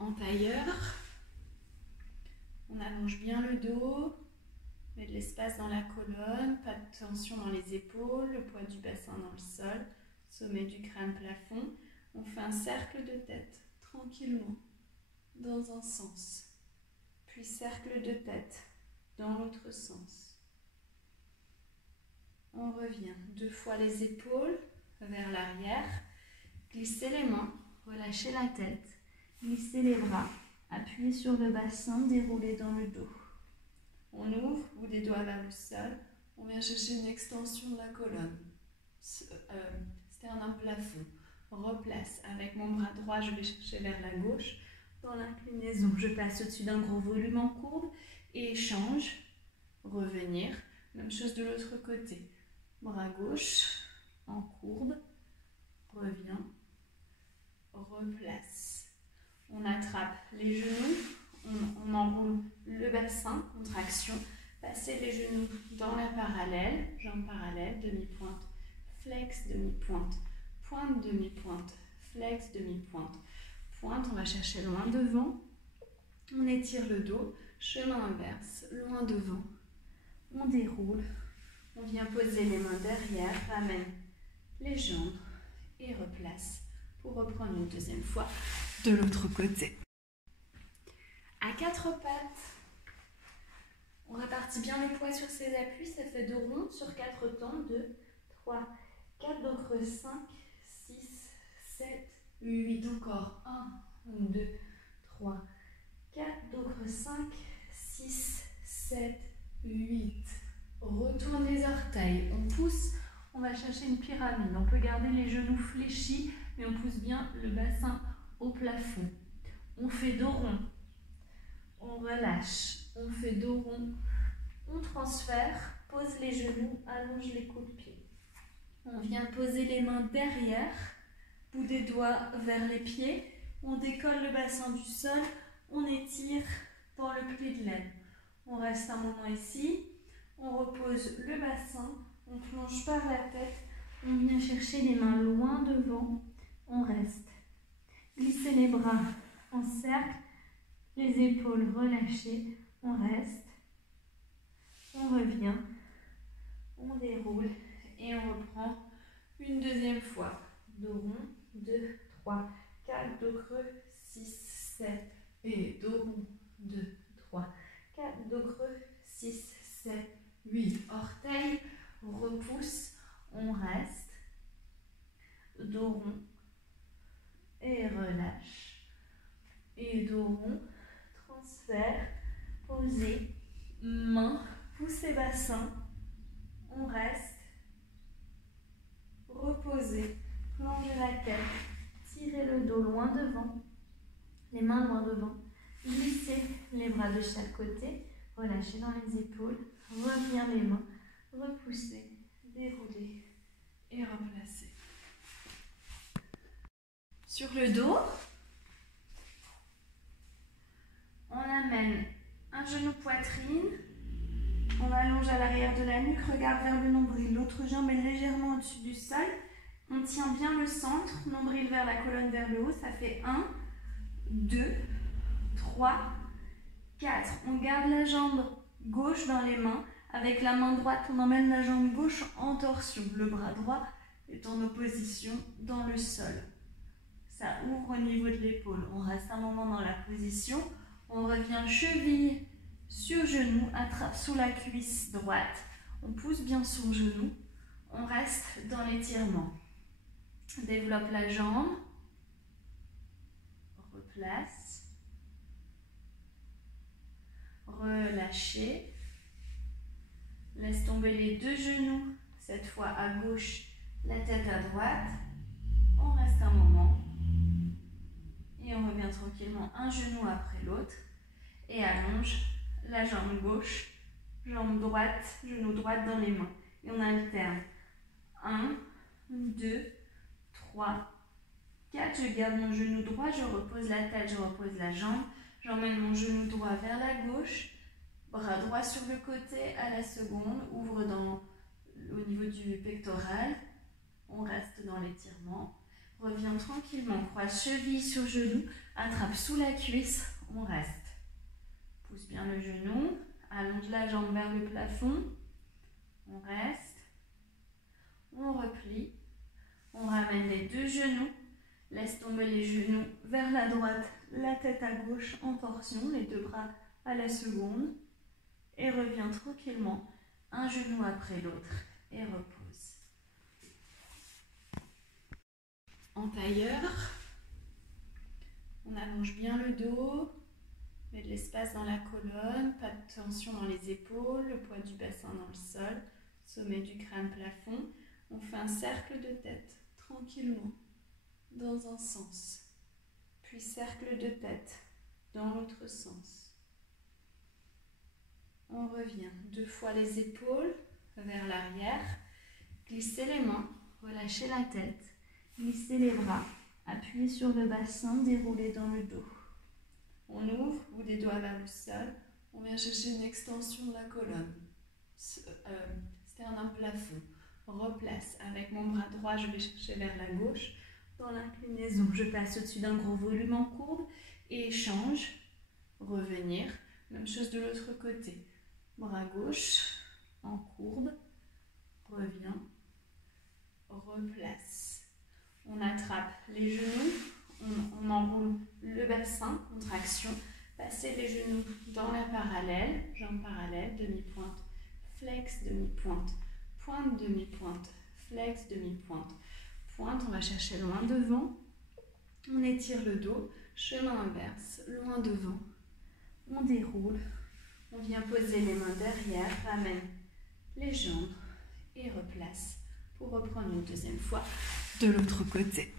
en tailleur. On allonge bien le dos, met de l'espace dans la colonne, pas de tension dans les épaules, le poids du bassin dans le sol, sommet du crâne plafond. On fait un cercle de tête, tranquillement, dans un sens. Puis cercle de tête, dans l'autre sens. On revient 2 fois les épaules vers l'arrière. Glissez les mains, relâchez la tête, glissez les bras, appuyez sur le bassin, déroulez dans le dos. On ouvre, bout des doigts vers le sol, on vient chercher une extension de la colonne. Sternum plafond. Replace. Avec mon bras droit, je vais chercher vers la gauche. Dans l'inclinaison, je passe au-dessus d'un gros volume en courbe et échange. Revenir. Même chose de l'autre côté. Bras gauche en courbe. Revient. Replace. On attrape les genoux. On enroule le bassin. Contraction. Passez les genoux dans la parallèle. Jambes parallèles. Demi-pointe. Flex. Demi-pointe. Pointe, demi-pointe, flex, demi-pointe, pointe, on va chercher loin devant, on étire le dos, chemin inverse, loin devant, on déroule, on vient poser les mains derrière, ramène les jambes et replace pour reprendre une deuxième fois de l'autre côté. À 4 pattes, on répartit bien les poids sur ses appuis, ça fait 2 ronds sur 4 temps, 2, 3, 4, donc 5, 6, 7, 8, encore 1, 2, 3, 4, donc 5, 6, 7, 8. Retourne les orteils, on pousse, on va chercher une pyramide. On peut garder les genoux fléchis, mais on pousse bien le bassin au plafond. On fait dos rond, on relâche, on fait dos rond, on transfère, pose les genoux, allonge les coudes de pied. On vient poser les mains derrière, bout des doigts vers les pieds, on décolle le bassin du sol, on étire dans le pli de l'aine. On reste un moment ici, on repose le bassin, on plonge par la tête, on vient chercher les mains loin devant, on reste. Glissez les bras en cercle, les épaules relâchées, on reste, on revient, on déroule. Et on reprend une deuxième fois. Dos rond, 2, 3, 4, dos creux, 6, 7. Et dos rond, 2, 3, 4, dos creux, 6, 7, 8. Orteils, repousse, on reste. Dos rond et relâche. Et dos rond, transfert, posez, main, poussez bassin, on reste. Reposez, plongez la tête, tirez le dos loin devant, les mains loin devant, glissez les bras de chaque côté, relâchez dans les épaules, revient les mains, repoussez, déroulez et replacez. Sur le dos, on amène un genou poitrine, on allonge à l'arrière de la nuque, regarde vers le nombril. L'autre jambe est légèrement au-dessus du sol. On tient bien le centre, nombril vers la colonne, vers le haut. Ça fait 1, 2, 3, 4. On garde la jambe gauche dans les mains. Avec la main droite, on emmène la jambe gauche en torsion. Le bras droit est en opposition dans le sol. Ça ouvre au niveau de l'épaule. On reste un moment dans la position. On revient cheville sur genou, attrape sous la cuisse droite, on pousse bien son genou, on reste dans l'étirement. Développe la jambe, replace, relâchez, laisse tomber les 2 genoux, cette fois à gauche, la tête à droite, on reste un moment et on revient tranquillement un genou après l'autre et allonge la jambe gauche, jambe droite, genou droite dans les mains. Et on alterne. 1, 2, 3, 4. Je garde mon genou droit, je repose la tête, je repose la jambe. J'emmène mon genou droit vers la gauche, bras droit sur le côté à la seconde, ouvre au niveau du pectoral. On reste dans l'étirement. Reviens tranquillement, croise cheville sur genou, attrape sous la cuisse, on reste. Pousse bien le genou, allonge la jambe vers le plafond, on reste, on replie, on ramène les deux genoux, laisse tomber les genoux vers la droite, la tête à gauche en torsion, les deux bras à la seconde, et reviens tranquillement, un genou après l'autre, et repose. En tailleur, on allonge bien le dos, met de l'espace dans la colonne, pas de tension dans les épaules, le poids du bassin dans le sol, sommet du crâne plafond. On fait un cercle de tête, tranquillement, dans un sens, puis cercle de tête, dans l'autre sens. On revient 2 fois les épaules vers l'arrière, glissez les mains, relâchez la tête, glissez les bras, appuyez sur le bassin, déroulez dans le dos. On ouvre, bout des doigts vers le sol, on vient chercher une extension de la colonne, sternum plafond. Replace, avec mon bras droit, je vais chercher vers la gauche, dans l'inclinaison, je passe au-dessus d'un gros volume en courbe et échange, revenir, même chose de l'autre côté, bras gauche, en courbe, revient, replace. On attrape les genoux, on enroule le bassin, contraction, passez les genoux dans la parallèle, jambes parallèles, demi-pointe, flex, demi-pointe, pointe, demi-pointe, flex, demi-pointe, pointe, on va chercher loin devant, on étire le dos, chemin inverse, loin devant, on déroule, on vient poser les mains derrière, ramène les jambes et replace pour reprendre une deuxième fois de l'autre côté.